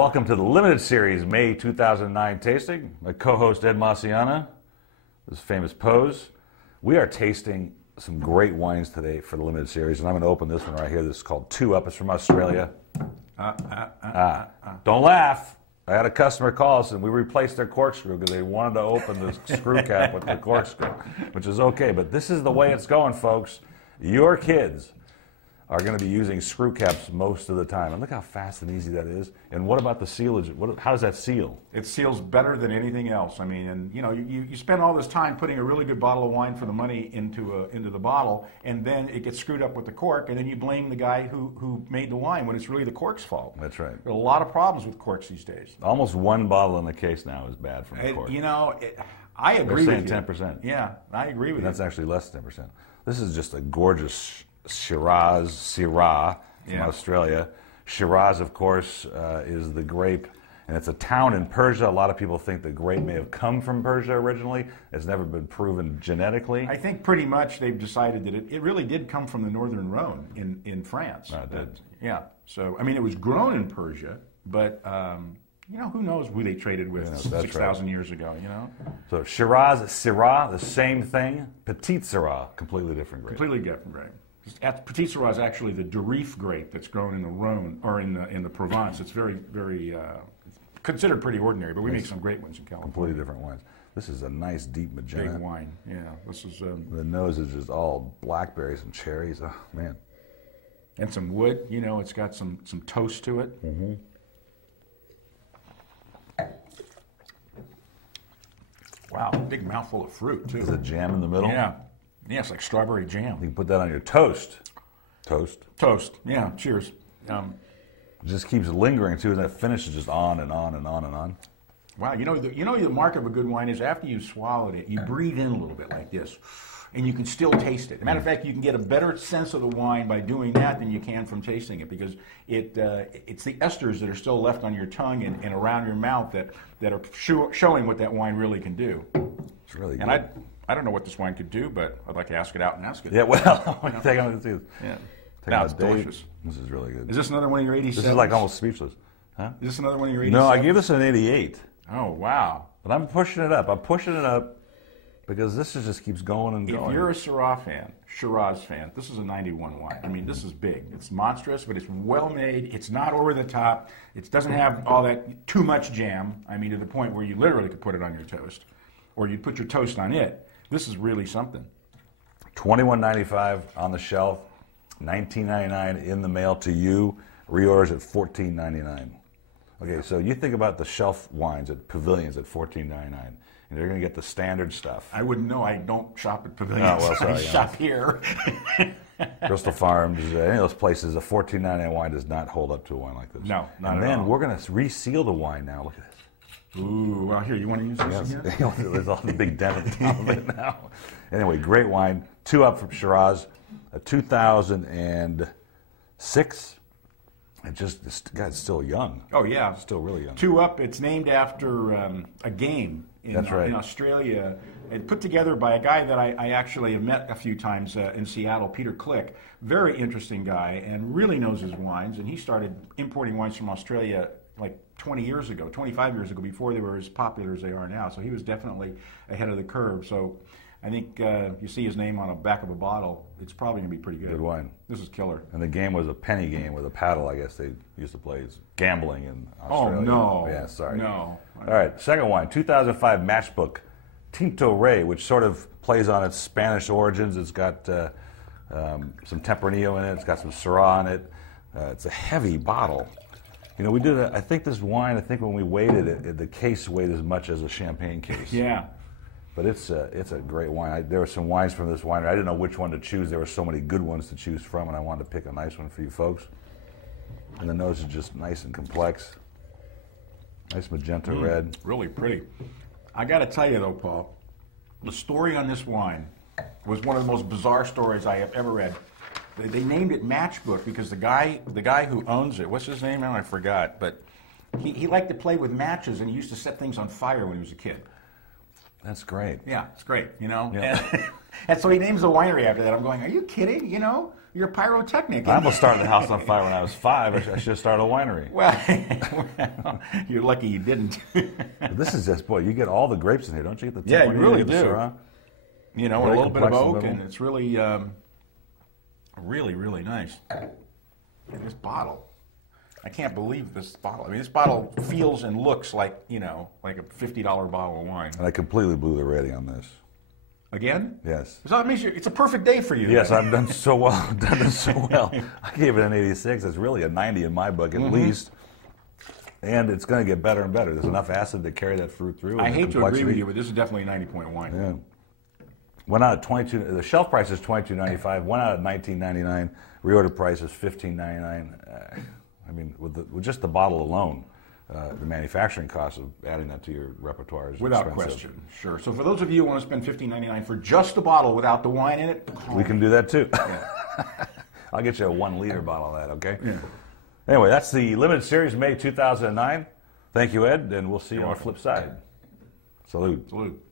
Welcome to the limited series May 2009 tasting. My co-host Ed Masciana, this famous pose. We are tasting some great wines today for the limited series, and I'm going to open this one right here. This is called 2 Up. It's from Australia. Don't laugh. I had a customer call us, and we replaced their corkscrew because they wanted to open the screw cap with the corkscrew, which is okay. But this is the way it's going, folks. Your kids are going to be using screw caps most of the time. And look how fast and easy that is. And what about the sealage? How does that seal? It seals better than anything else. I mean, and you know, you spend all this time putting a really good bottle of wine for the money into the bottle, and then it gets screwed up with the cork, and then you blame the guy who made the wine when it's really the cork's fault. That's right. There are a lot of problems with corks these days. Almost one bottle in the case now is bad from the cork. You know, I agree with you. They're saying 10%. Yeah, I agree with you. That's actually less than 10%. This is just a gorgeous Shiraz from Australia. Shiraz, of course, is the grape, and it's a town in Persia. A lot of people think the grape may have come from Persia originally. It's never been proven genetically. I think pretty much they've decided that it really did come from the northern Rhone in France. It did. Yeah. So, I mean, it was grown in Persia, but, you know, who knows who they traded with 6,000 years ago, you know? So Shiraz, Syrah, the same thing. Petit Syrah, completely different grape. Completely different grape. Petit Syrah is actually the Durif grape that's grown in the Rhone, or in the Provence. It's very, very considered pretty ordinary, but we make some great ones in California. Completely different wines. This is a nice, deep magenta. Big wine, yeah. This is the nose is just all blackberries and cherries. Oh man! And some wood. You know, it's got some toast to it. Mm-hmm. Wow, big mouthful of fruit too. There's a jam in the middle. Yeah. Yeah, it's like strawberry jam. You can put that on your toast. Toast. Toast. Yeah. Cheers. It just keeps lingering too, and it finishes just on and on and on and on. Wow. You know the mark of a good wine is after you've swallowed it, you breathe in a little bit like this, and you can still taste it. As a matter of fact, you can get a better sense of the wine by doing that than you can from tasting it, because it's the esters that are still left on your tongue and around your mouth that are showing what that wine really can do. It's really good. And I don't know what this wine could do, but I'd like to ask it out and ask it. Yeah, well, take on the Yeah. Now it's delicious. This is really good. Is this another one of your 87s? This is like almost speechless. Huh? Is this another one of your 87s? No, I gave this an 88. Oh, wow. But I'm pushing it up. I'm pushing it up because this just keeps going and going. If you're a Shiraz fan, this is a 91 wine. I mean, this is big. It's monstrous, but it's well made. It's not over the top. It doesn't have all that too much jam. I mean, to the point where you literally could put it on your toast, or you'd put your toast on it. This is really something. $21.95 on the shelf, $19.99 in the mail to you. Reorders at $14.99. Okay, so you think about the shelf wines at Pavilions at $14.99, and they're going to get the standard stuff. I wouldn't know. I don't shop at Pavilions. Oh, well, sorry, I shop here. Bristol Farms, any of those places, a $14.99 wine does not hold up to a wine like this. No, not at all. And then we're going to reseal the wine now. Look at this. Ooh, well, here, you want to use this again? There's all the big dent at the top of it now. Anyway, great wine. 2 Up from Shiraz, a 2006. This guy's still young. Oh, yeah. Still really young. 2 Up, it's named after a game in Australia. It's put together by a guy that I actually have met a few times in Seattle, Peter Click. Very interesting guy and really knows his wines. And he started importing wines from Australia like 20 years ago, 25 years ago, before they were as popular as they are now. So he was definitely ahead of the curve. So I think you see his name on the back of a bottle, it's probably going to be pretty good. Good wine. This is killer. And the game was a penny game with a paddle, I guess they used to play. It's gambling in Australia. Oh, no. Yeah, sorry. No. All right, second wine, 2005 Matchbook, Tinto Rey, which sort of plays on its Spanish origins. It's got some Tempranillo in it. It's got some Syrah in it. It's a heavy bottle. You know, we did. I think this wine. I think when we weighed it, the case weighed as much as a champagne case. Yeah. But it's a great wine. There were some wines from this winery. I didn't know which one to choose. There were so many good ones to choose from, and I wanted to pick a nice one for you folks. And the nose is just nice and complex. Nice magenta red. Really pretty. I got to tell you though, Paul, the story on this wine was one of the most bizarre stories I have ever read. They named it Matchbook because the guy who owns it, what's his name now? I forgot, but he liked to play with matches, and he used to set things on fire when he was a kid. That's great. Yeah, it's great, you know? Yeah. And so he names the winery after that. I'm going, are you kidding? You know, you're a pyrotechnic. I almost started the house on fire when I was 5. I should have started a winery. Well, you're lucky you didn't. This is just, boy, you get all the grapes in here, don't you? Get the Yeah, you really the do. Shiraz. You know, Very a little bit of complex oak, and it's really, really, really nice. And this bottle. I can't believe this bottle. I mean, this bottle feels and looks like, you know, like a $50 bottle of wine. And I completely blew the rating on this. Again? Yes. So that means it's a perfect day for you. Yes, I've done so well. I've done this so well. I gave it an 86. It's really a 90 in my book, at least. And it's going to get better and better. There's enough acid to carry that fruit through. I hate to agree with you, but this is definitely a 90-point wine. Yeah. Went out at $22. The shelf price is $22.95. Went out at $19.99. Reorder price is $15.99. I mean, with just the bottle alone, the manufacturing cost of adding that to your repertoire is without expensive. question. Sure. So for those of you who want to spend $15.99 for just the bottle without the wine in it, we can do that too. Yeah. I'll get you a 1 liter bottle of that, okay? Yeah. Anyway, that's the limited series, May 2009. Thank you, Ed, and we'll see you on the flip side. Salute. Salute.